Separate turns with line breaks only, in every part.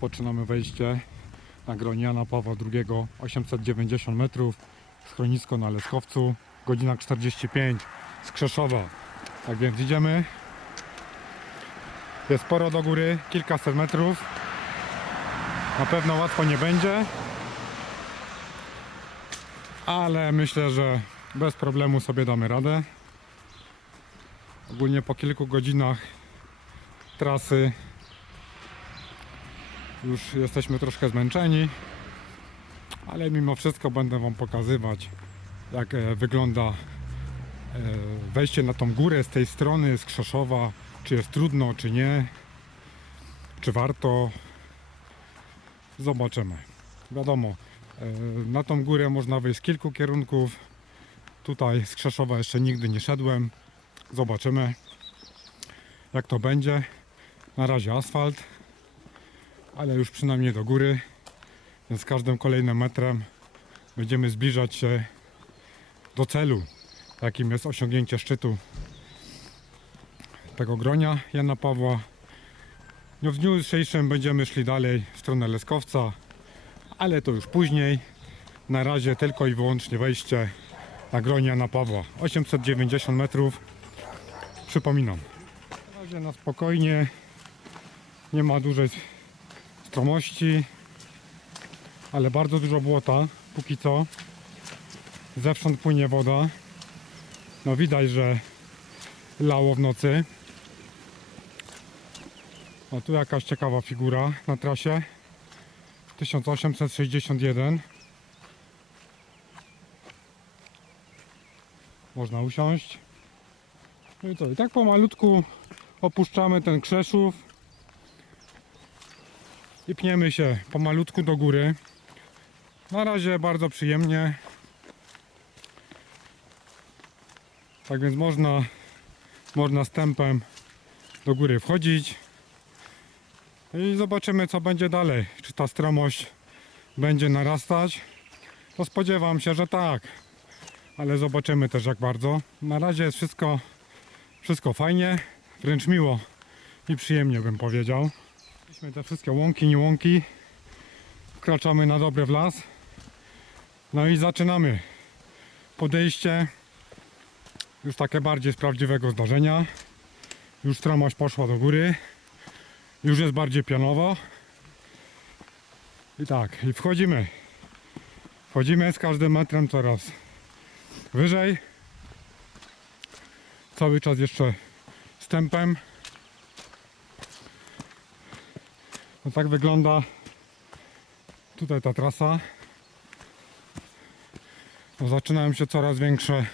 Poczynamy wejście na gronie Jana Pawła II, 890 metrów, schronisko na Leskowcu, godzina 45 z Krzeszowa. Tak więc idziemy. Jest sporo do góry, kilkaset metrów. Na pewno łatwo nie będzie, ale myślę, że bez problemu sobie damy radę. Ogólnie po kilku godzinach trasy już jesteśmy troszkę zmęczeni, ale mimo wszystko będę Wam pokazywać, jak e, wygląda e, wejście na tą górę z tej strony, z Krzeszowa, czy jest trudno, czy nie, czy warto. Zobaczymy. Wiadomo, e, na tą górę można wejść z kilku kierunków. Tutaj z Krzeszowa jeszcze nigdy nie szedłem. Zobaczymy, jak to będzie. Na razie asfalt ale już przynajmniej do góry. Więc każdym kolejnym metrem będziemy zbliżać się do celu, jakim jest osiągnięcie szczytu tego gronia Jana Pawła. No w dniu jutrzejszym będziemy szli dalej w stronę Leskowca, ale to już później. Na razie tylko i wyłącznie wejście na gronie Jana Pawła. 890 metrów. Przypominam. Na razie na spokojnie. Nie ma dużej stromości, ale bardzo dużo błota póki co. Zewsząd płynie woda. No widać, że lało w nocy. O tu jakaś ciekawa figura na trasie. 1861. Można usiąść. No i to i tak pomalutku opuszczamy ten Krzeszów i pniemy się pomalutku do góry. Na razie bardzo przyjemnie. Tak więc można, można stępem do góry wchodzić. I zobaczymy co będzie dalej. Czy ta stromość będzie narastać? To spodziewam się, że tak. Ale zobaczymy też jak bardzo. Na razie jest wszystko, wszystko fajnie, wręcz miło i przyjemnie bym powiedział. Mieliśmy te wszystkie łąki, nie łąki. Wkraczamy na dobre w las. No i zaczynamy. Podejście już takie bardziej z prawdziwego zdarzenia. Już stromość poszła do góry. Już jest bardziej pionowo. I tak, i wchodzimy. Wchodzimy z każdym metrem coraz wyżej. Cały czas jeszcze stępem. No tak wygląda tutaj ta trasa. No zaczynają się coraz większe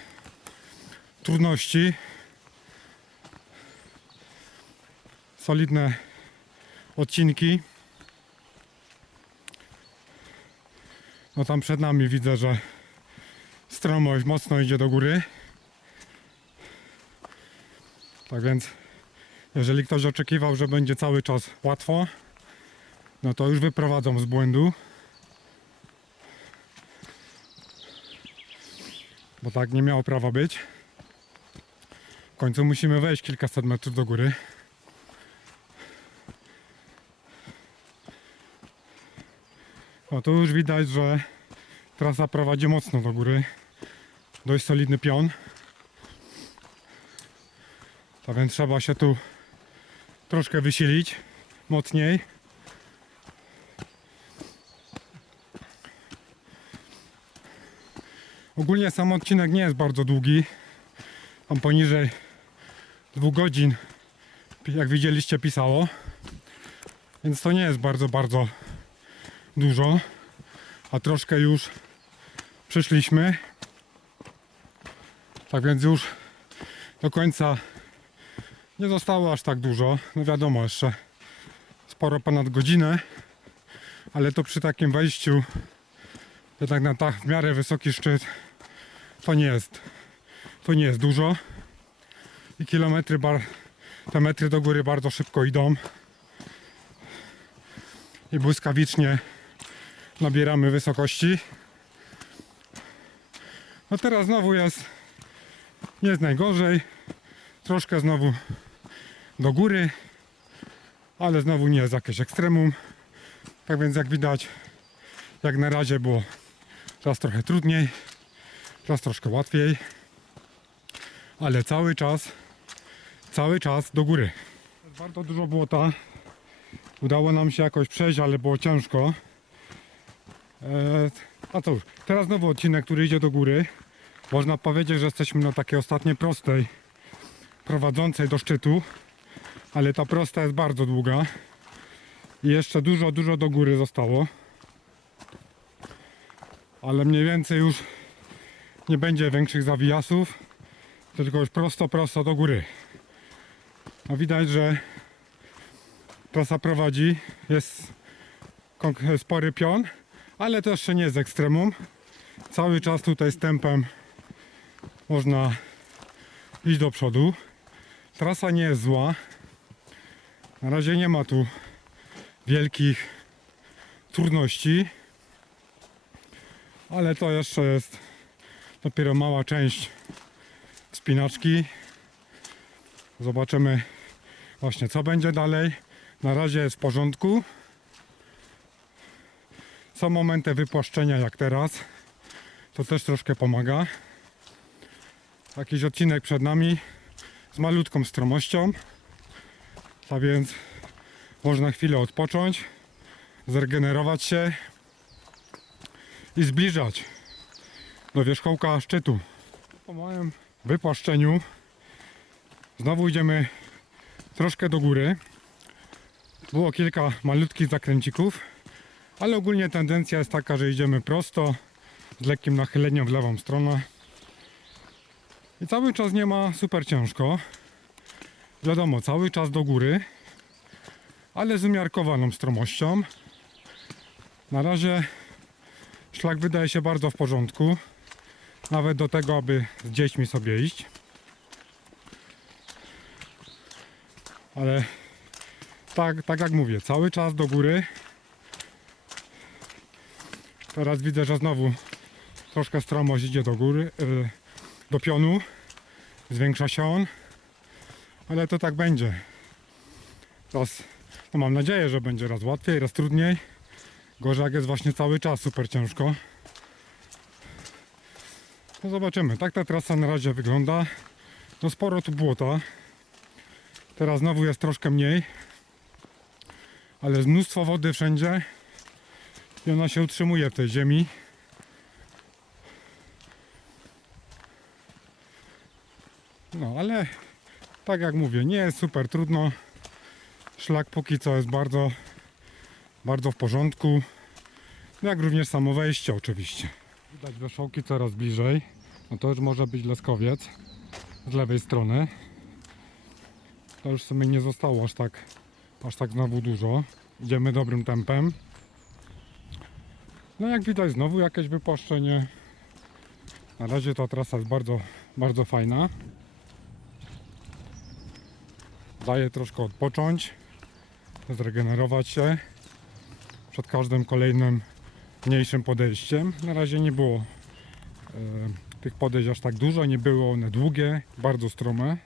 trudności. Solidne odcinki. No tam przed nami widzę, że stromość mocno idzie do góry. Tak więc jeżeli ktoś oczekiwał, że będzie cały czas łatwo, no to już wyprowadzam z błędu. Bo tak nie miało prawa być. W końcu musimy wejść kilkaset metrów do góry. No tu już widać, że trasa prowadzi mocno do góry. Dość solidny pion. Tak więc trzeba się tu troszkę wysilić mocniej. Ogólnie sam odcinek nie jest bardzo długi. Tam poniżej dwóch godzin, jak widzieliście, pisało. Więc to nie jest bardzo, bardzo dużo. A troszkę już przyszliśmy. Tak więc już do końca nie zostało aż tak dużo. No wiadomo, jeszcze sporo ponad godzinę. Ale to przy takim wejściu jednak na tak w miarę wysoki szczyt to nie jest to nie jest dużo. I kilometry bar, te metry do góry bardzo szybko idą. I błyskawicznie nabieramy wysokości. No teraz znowu jest nie jest najgorzej. Troszkę znowu do góry ale znowu nie jest jakieś ekstremum. Tak więc jak widać, jak na razie było raz trochę trudniej, raz troszkę łatwiej, ale cały czas, cały czas do góry. Bardzo dużo błota. Udało nam się jakoś przejść, ale było ciężko. Eee, a cóż, teraz znowu odcinek, który idzie do góry. Można powiedzieć, że jesteśmy na takiej ostatniej prostej, prowadzącej do szczytu, ale ta prosta jest bardzo długa. I jeszcze dużo, dużo do góry zostało. Ale mniej więcej już nie będzie większych zawijasów, tylko już prosto, prosto do góry. No widać, że trasa prowadzi, jest spory pion, ale to jeszcze nie jest ekstremum. Cały czas tutaj z tempem można iść do przodu. Trasa nie jest zła. Na razie nie ma tu wielkich trudności, ale to jeszcze jest dopiero mała część wspinaczki. Zobaczymy właśnie co będzie dalej. Na razie jest w porządku. Są momenty wypłaszczenia jak teraz. To też troszkę pomaga. Jakiś odcinek przed nami z malutką stromością. A więc można chwilę odpocząć, zregenerować się i zbliżać do wierzchołka szczytu. Po moim wypłaszczeniu znowu idziemy troszkę do góry. Było kilka malutkich zakręcików, ale ogólnie tendencja jest taka, że idziemy prosto z lekkim nachyleniem w lewą stronę. I cały czas nie ma super ciężko. Wiadomo, cały czas do góry, ale z umiarkowaną stromością. Na razie szlak wydaje się bardzo w porządku. Nawet do tego, aby z dziećmi sobie iść. Ale tak, tak jak mówię, cały czas do góry. Teraz widzę, że znowu troszkę stromość idzie do góry, yy, do pionu. Zwiększa się on. Ale to tak będzie. Raz, no mam nadzieję, że będzie raz łatwiej, raz trudniej. Gorzej jak jest właśnie cały czas super ciężko. No zobaczymy. Tak ta trasa na razie wygląda. No sporo tu błota. Teraz znowu jest troszkę mniej. Ale jest mnóstwo wody wszędzie. I ona się utrzymuje w tej ziemi. No ale tak jak mówię, nie jest super trudno. Szlak póki co jest bardzo, bardzo w porządku. Jak również samo wejście oczywiście. Widać wierzchołki coraz bliżej. No to już może być Leskowiec z lewej strony. To już w sumie nie zostało aż tak, aż tak znowu dużo. Idziemy dobrym tempem. No jak widać znowu jakieś wypuszczenie. Na razie ta trasa jest bardzo, bardzo fajna. Daje troszkę odpocząć, zregenerować się przed każdym kolejnym mniejszym podejściem. Na razie nie było e, tych podejść aż tak dużo, nie były one długie, bardzo strome.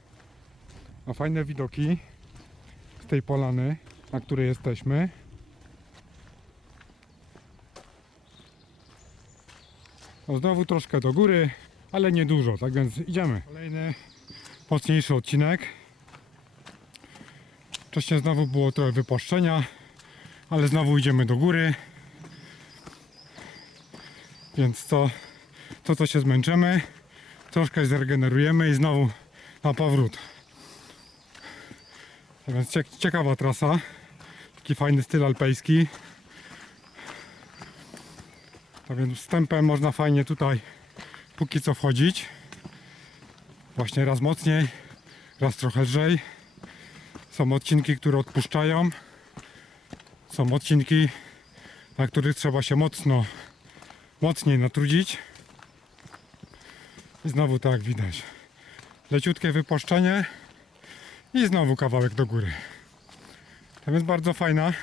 A fajne widoki z tej polany, na której jesteśmy. No znowu troszkę do góry, ale nie dużo, tak więc idziemy. Kolejny mocniejszy odcinek. Wcześniej znowu było trochę wypuszczenia, ale znowu idziemy do góry. Więc to, to co się zmęczymy, troszkę zregenerujemy i znowu na powrót. Więc cie, ciekawa trasa. Taki fajny styl alpejski. Tak więc wstępem można fajnie tutaj póki co wchodzić. Właśnie raz mocniej, raz trochę lżej. Są odcinki, które odpuszczają. Są odcinki, na których trzeba się mocno, mocniej natrudzić. I znowu tak widać. Leciutkie wypuszczenie i znowu kawałek do góry. To jest bardzo fajna,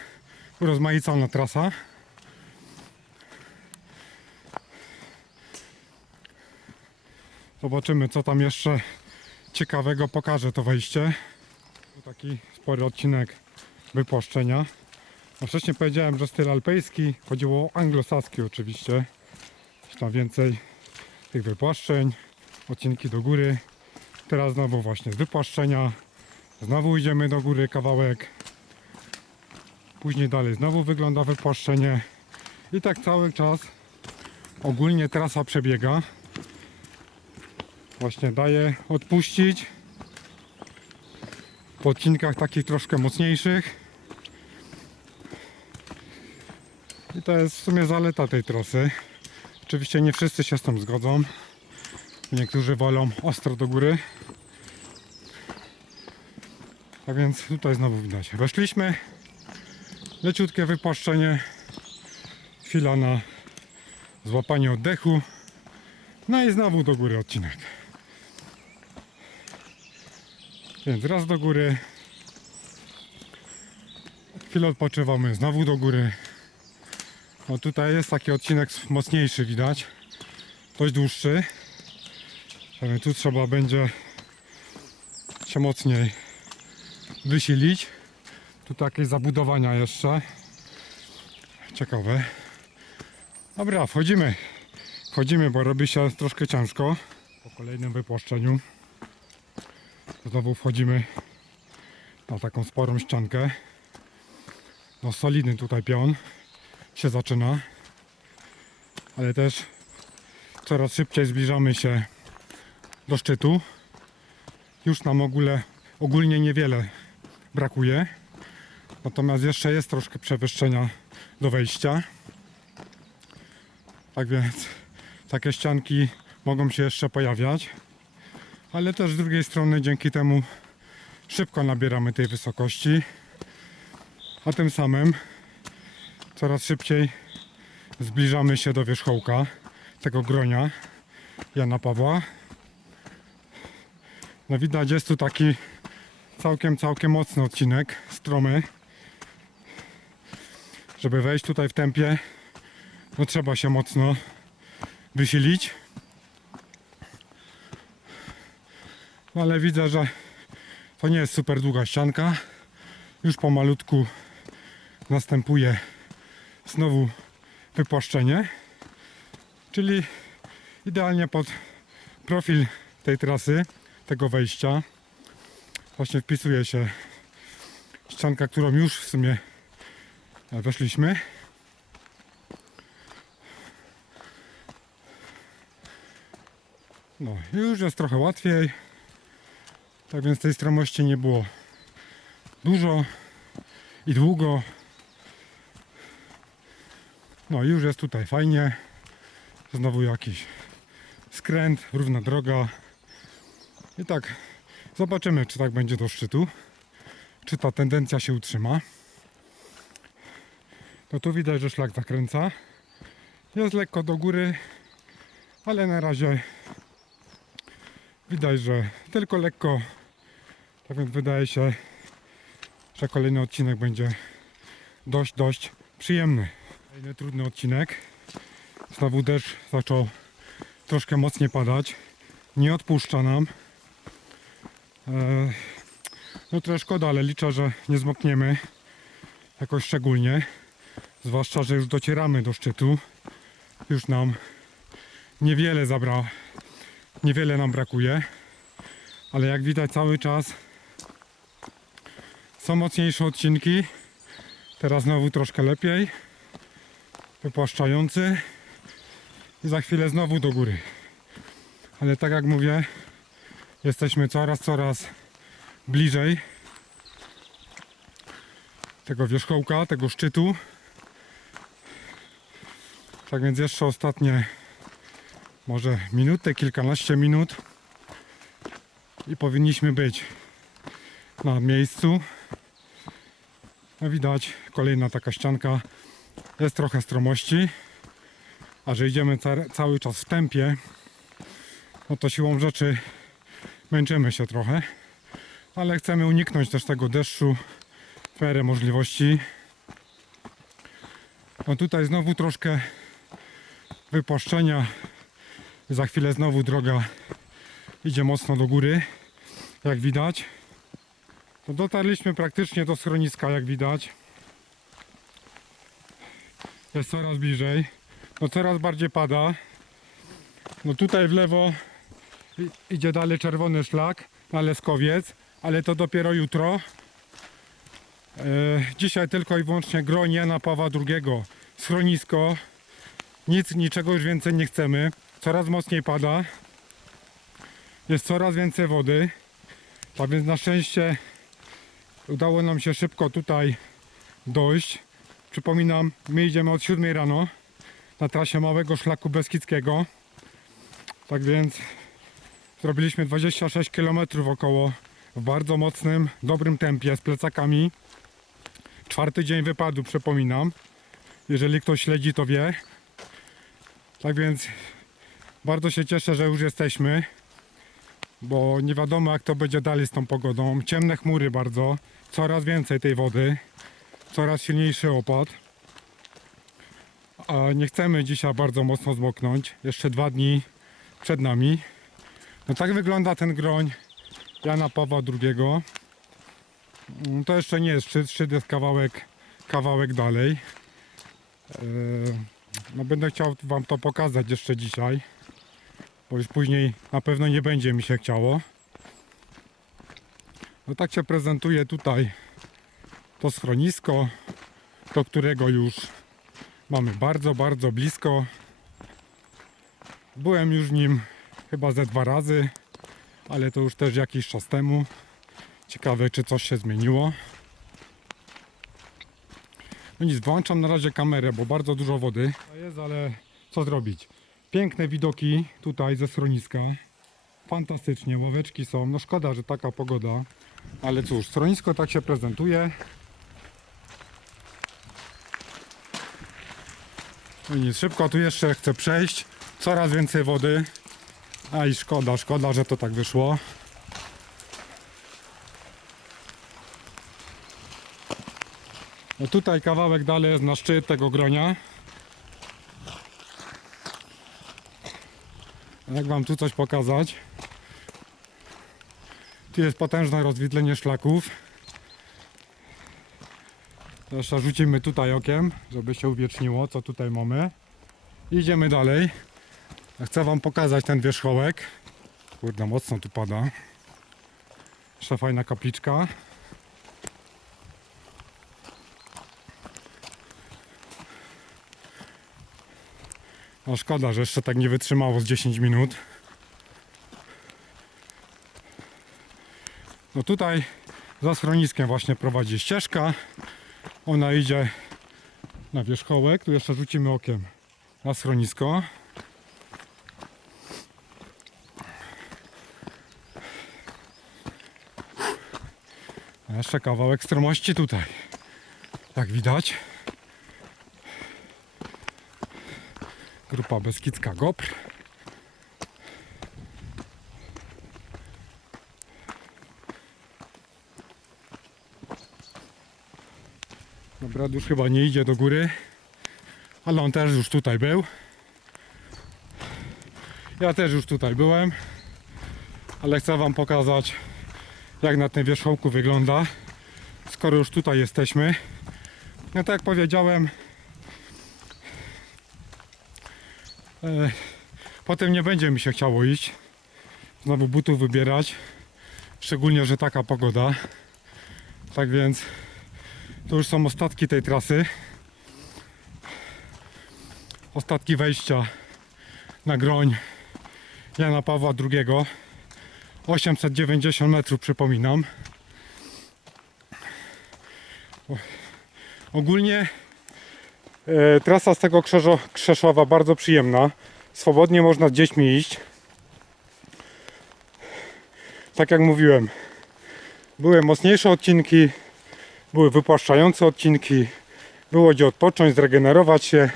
urozmaicona trasa. Zobaczymy, co tam jeszcze ciekawego pokaże to wejście. Taki spory odcinek wypłaszczenia. A wcześniej powiedziałem, że styl alpejski, chodziło o anglosaski oczywiście. Tam więcej tych wypłaszczeń, odcinki do góry. Teraz znowu właśnie z wypłaszczenia. Znowu idziemy do góry kawałek. Później dalej znowu wygląda wypłaszczenie. I tak cały czas ogólnie trasa przebiega. Właśnie daje odpuścić. Po odcinkach takich troszkę mocniejszych. I to jest w sumie zaleta tej trasy. Oczywiście nie wszyscy się z tym zgodzą. Niektórzy wolą ostro do góry. A więc tutaj znowu widać. Weszliśmy. Leciutkie wypłaszczenie. Chwila na złapanie oddechu. No i znowu do góry odcinek. Więc raz do góry. Chwilę odpoczywamy, znowu do góry. No tutaj jest taki odcinek mocniejszy widać. Dość dłuższy. Ale tu trzeba będzie się mocniej wysilić. Tu jakieś zabudowania jeszcze. Ciekawe. Dobra, wchodzimy. Wchodzimy, bo robi się troszkę ciężko. Po kolejnym wypłaszczeniu. Znowu wchodzimy na taką sporą ściankę. No solidny tutaj pion się zaczyna. Ale też coraz szybciej zbliżamy się do szczytu. Już nam ogóle, ogólnie niewiele brakuje. Natomiast jeszcze jest troszkę przewyższenia do wejścia. Tak więc takie ścianki mogą się jeszcze pojawiać. Ale też z drugiej strony dzięki temu szybko nabieramy tej wysokości. A tym samym coraz szybciej zbliżamy się do wierzchołka tego gronia Jana Pawła. No widać jest tu taki całkiem, całkiem mocny odcinek, stromy. Żeby wejść tutaj w tempie, no trzeba się mocno wysilić. No ale widzę, że to nie jest super długa ścianka. Już pomalutku następuje znowu wypłaszczenie. Czyli idealnie pod profil tej trasy, tego wejścia. Właśnie wpisuje się ścianka, którą już w sumie weszliśmy. No, już jest trochę łatwiej. Tak więc tej stromości nie było dużo i długo. No już jest tutaj fajnie. Znowu jakiś skręt, równa droga. I tak zobaczymy, czy tak będzie do szczytu. Czy ta tendencja się utrzyma. No tu widać, że szlak zakręca. Jest lekko do góry, ale na razie widać, że tylko lekko. Tak więc wydaje się, że kolejny odcinek będzie dość, dość przyjemny. Kolejny trudny odcinek. Znowu deszcz zaczął troszkę mocniej padać. Nie odpuszcza nam. Eee, No trochę szkoda, ale liczę, że nie zmokniemy jakoś szczególnie. Zwłaszcza, że już docieramy do szczytu. Już nam niewiele zabrało. Niewiele nam brakuje. Ale jak widać cały czas są mocniejsze odcinki. Teraz znowu troszkę lepiej. Wypłaszczający. I za chwilę znowu do góry. Ale tak jak mówię, jesteśmy coraz, coraz bliżej tego wierzchołka, tego szczytu. Tak więc jeszcze ostatnie może minutę, kilkanaście minut i powinniśmy być na miejscu. No widać kolejna taka ścianka. Jest trochę stromości, a że idziemy ca- cały czas w tempie, no to siłą rzeczy męczymy się trochę, ale chcemy uniknąć też tego deszczu w możliwości. No tutaj znowu troszkę wypłaszczenia. Za chwilę znowu droga idzie mocno do góry, jak widać. To dotarliśmy praktycznie do schroniska, jak widać. Jest coraz bliżej. No coraz bardziej pada. No tutaj w lewo idzie dalej czerwony szlak na Leskowiec, ale to dopiero jutro. E, dzisiaj tylko i wyłącznie groń Jana Pawła II. Schronisko. Nic, niczego już więcej nie chcemy. Coraz mocniej pada. Jest coraz więcej wody. Tak więc na szczęście udało nam się szybko tutaj dojść. Przypominam, my idziemy od 7 rano na trasie Małego Szlaku Beskidzkiego. Tak więc zrobiliśmy 26 km około w bardzo mocnym, dobrym tempie z plecakami. Czwarty dzień wypadu, przypominam. Jeżeli ktoś śledzi, to wie. Tak więc bardzo się cieszę, że już jesteśmy, bo nie wiadomo jak to będzie dalej z tą pogodą. Ciemne chmury bardzo, coraz więcej tej wody, coraz silniejszy opad. A nie chcemy dzisiaj bardzo mocno zmoknąć. Jeszcze dwa dni przed nami. No tak wygląda ten groń Jana Pawła II. Mm, To jeszcze nie jest szczyt, szczyt jest kawałek, kawałek dalej. Eee, No będę chciał Wam to pokazać jeszcze dzisiaj, bo już później na pewno nie będzie mi się chciało. No tak się prezentuje tutaj to schronisko, do którego już mamy bardzo, bardzo blisko. Byłem już nim chyba ze dwa razy, ale to już też jakiś czas temu. Ciekawe, czy coś się zmieniło. No nic, włączam na razie kamerę, bo bardzo dużo wody jest, ale co zrobić? Piękne widoki tutaj ze schroniska. Fantastycznie, ławeczki są. No szkoda, że taka pogoda. Ale cóż, schronisko tak się prezentuje. No nic, szybko tu jeszcze chcę przejść. Coraz więcej wody. A i szkoda, szkoda, że to tak wyszło. No tutaj kawałek dalej jest na szczyt tego gronia. Jak wam tu coś pokazać? Tu jest potężne rozwidlenie szlaków. Jeszcze rzucimy tutaj okiem, żeby się uwieczniło, co tutaj mamy. Idziemy dalej. Chcę wam pokazać ten wierzchołek. Kurde, mocno tu pada. Jeszcze fajna kapliczka. No szkoda, że jeszcze tak nie wytrzymało z 10 minut. No tutaj za schroniskiem właśnie prowadzi ścieżka. Ona idzie na wierzchołek. Tu jeszcze rzucimy okiem na schronisko. Jeszcze kawałek stromości tutaj. Jak widać. Grupa Beskidzka GOPR. Dobra, już chyba nie idzie do góry, ale on też już tutaj był. Ja też już tutaj byłem, ale chcę Wam pokazać, jak na tym wierzchołku wygląda, skoro już tutaj jesteśmy. No tak jak powiedziałem, e, potem nie będzie mi się chciało iść, znowu butów wybierać, szczególnie, że taka pogoda. Tak więc to już są ostatki tej trasy. Ostatki wejścia na groń Jana Pawła II. 890 metrów przypominam. Ogólnie e, trasa z tego Krzeszo, Krzeszowa bardzo przyjemna. Swobodnie można z dziećmi iść. Tak jak mówiłem, były mocniejsze odcinki, były wypłaszczające odcinki, było gdzie odpocząć, zregenerować się.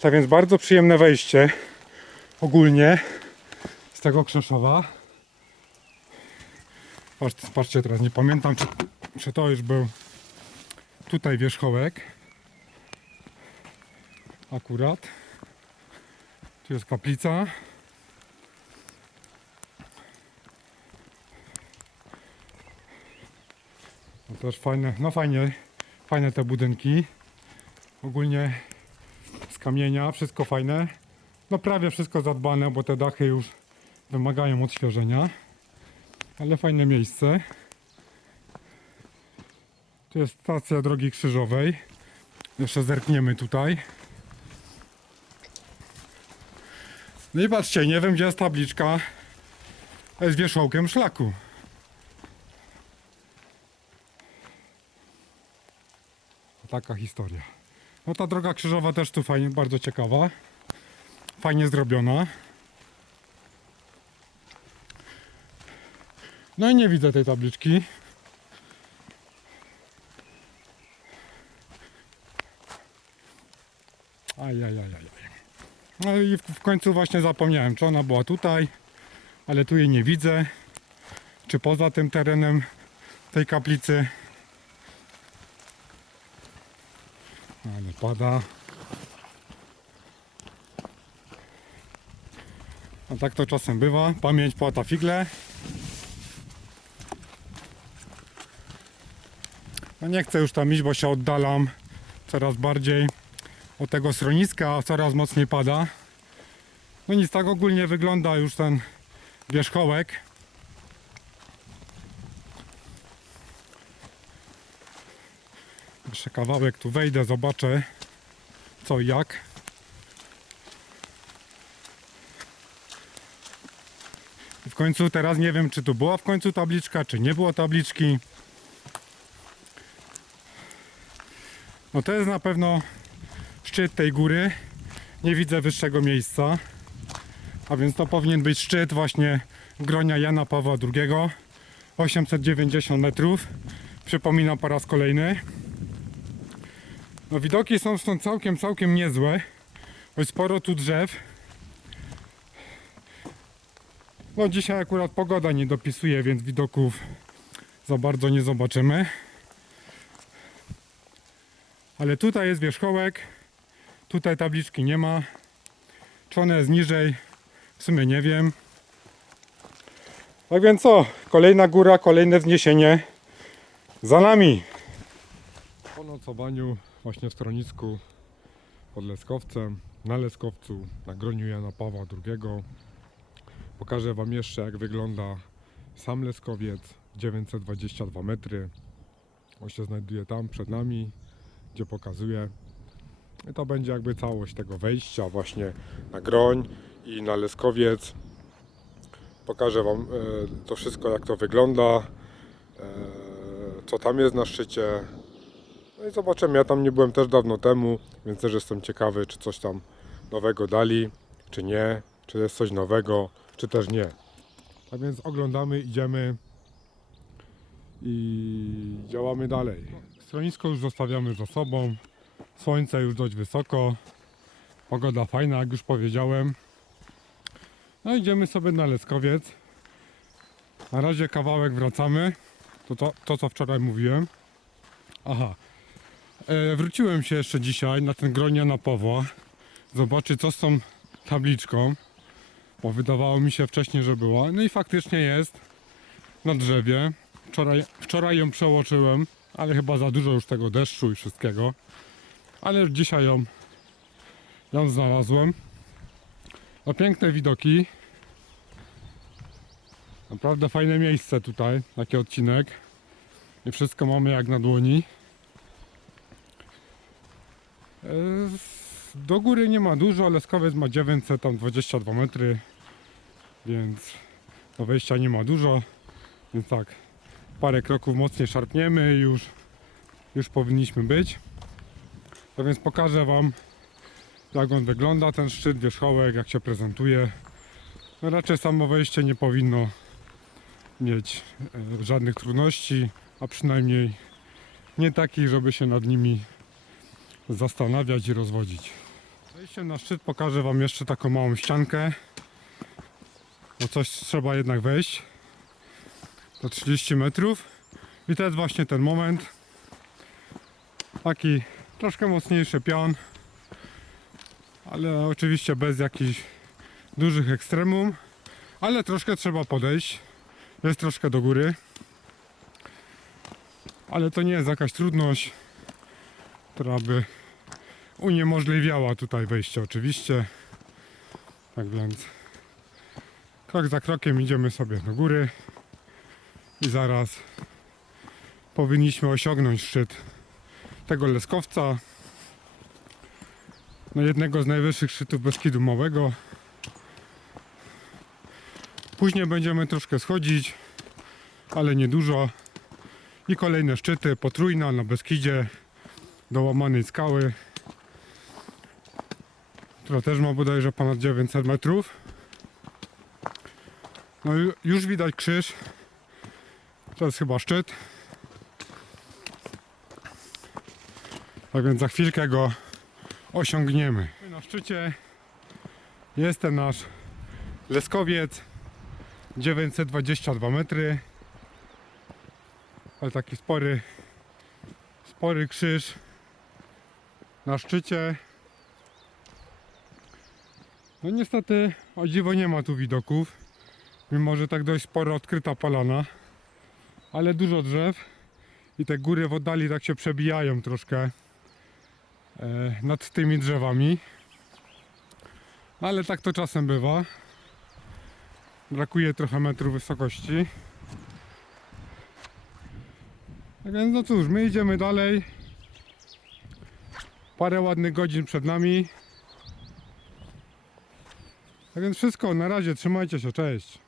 Tak więc bardzo przyjemne wejście ogólnie z tego Krzeszowa. Patrzcie, patrzcie teraz, nie pamiętam czy, czy to już był tutaj wierzchołek. Akurat. Tu jest kaplica. No też fajne, no fajnie, fajne te budynki. Ogólnie z kamienia, wszystko fajne. No prawie wszystko zadbane, bo te dachy już wymagają odświeżenia. Ale fajne miejsce. Tu jest stacja drogi krzyżowej. Jeszcze zerkniemy tutaj. No i patrzcie, nie wiem gdzie jest tabliczka z wierzchołkiem szlaku. Taka historia. No ta droga krzyżowa też tu fajnie, bardzo ciekawa. Fajnie zrobiona. No i nie widzę tej tabliczki. Ajajajaj. No i w, w końcu właśnie zapomniałem, czy ona była tutaj, ale tu jej nie widzę. Czy poza tym terenem tej kaplicy. Ale pada. A tak to czasem bywa. Pamięć płata figle. No nie chcę już tam iść, bo się oddalam coraz bardziej od tego schroniska, a coraz mocniej pada. No nic, tak ogólnie wygląda już ten wierzchołek. Jeszcze kawałek tu wejdę, zobaczę co i jak. W końcu teraz nie wiem, czy tu była w końcu tabliczka, czy nie było tabliczki. No to jest na pewno szczyt tej góry. Nie widzę wyższego miejsca. A więc to powinien być szczyt właśnie gronia Jana Pawła II. 890 metrów. Przypominam po raz kolejny. No widoki są stąd całkiem, całkiem niezłe. Choć sporo tu drzew. No dzisiaj akurat pogoda nie dopisuje, więc widoków za bardzo nie zobaczymy. Ale tutaj jest wierzchołek. Tutaj tabliczki nie ma. Czy ona jest niżej? W sumie nie wiem. Tak więc co? Kolejna góra, kolejne wzniesienie. Za nami. Po nocowaniu właśnie w stronisku pod Leskowcem, na Leskowcu, na groniu Jana Pawła II. Pokażę Wam jeszcze jak wygląda sam Leskowiec, 922 metry. On się znajduje tam przed nami, gdzie pokazuję. I to będzie jakby całość tego wejścia właśnie na Groń i na Leskowiec. Pokażę Wam e, to wszystko jak to wygląda, e, co tam jest na szczycie. No i zobaczymy, ja tam nie byłem też dawno temu, więc też jestem ciekawy, czy coś tam nowego dali, czy nie, czy jest coś nowego, czy też nie. A więc oglądamy, idziemy i działamy dalej. Stronisko już zostawiamy za sobą. Słońce już dość wysoko. Pogoda fajna, jak już powiedziałem. No idziemy sobie na Leskowiec. Na razie kawałek wracamy. To, to, to co wczoraj mówiłem. Aha. E, wróciłem się jeszcze dzisiaj na ten gronia na Pawła. Zobaczyć co z tą tabliczką. Bo wydawało mi się wcześniej, że była. No i faktycznie jest na drzewie. Wczoraj, wczoraj ją przełożyłem, ale chyba za dużo już tego deszczu i wszystkiego. Ale dzisiaj ją, ją znalazłem. No piękne widoki. Naprawdę fajne miejsce tutaj, taki odcinek. I wszystko mamy jak na dłoni. E, Do góry nie ma dużo, Leskowiec ma 922 metry, więc do wejścia nie ma dużo. Więc tak, parę kroków mocniej szarpniemy i już, już powinniśmy być. To więc pokażę Wam jak on wygląda, ten szczyt, wierzchołek, jak się prezentuje. No raczej samo wejście nie powinno mieć e, żadnych trudności, a przynajmniej nie takich, żeby się nad nimi zastanawiać i rozwodzić. Wejściem na szczyt pokażę Wam jeszcze taką małą ściankę. Bo coś trzeba jednak wejść. To 30 metrów. I to jest właśnie ten moment. Taki troszkę mocniejszy pion. Ale oczywiście bez jakichś dużych ekstremum. Ale troszkę trzeba podejść. Jest troszkę do góry. Ale to nie jest jakaś trudność, która by uniemożliwiała tutaj wejście oczywiście. Tak więc krok za krokiem idziemy sobie do góry i zaraz powinniśmy osiągnąć szczyt tego leskowca. No jednego z najwyższych szczytów Beskidu Małego. Później będziemy troszkę schodzić, ale niedużo. I kolejne szczyty, potrójna na Beskidzie, do łamanej skały, która też ma bodajże ponad 900 metrów. No ju- już widać krzyż. To jest chyba szczyt. Tak więc za chwilkę go osiągniemy. Na szczycie jest ten nasz leskowiec 922 metry ale taki spory spory krzyż na szczycie. No niestety o dziwo nie ma tu widoków mimo że tak dość sporo odkryta polana ale dużo drzew i te góry w oddali tak się przebijają troszkę e, nad tymi drzewami. Ale tak to czasem bywa. Brakuje trochę metrów wysokości. Tak więc no cóż, my idziemy dalej parę ładnych godzin przed nami. Tak więc wszystko, na razie, trzymajcie się, cześć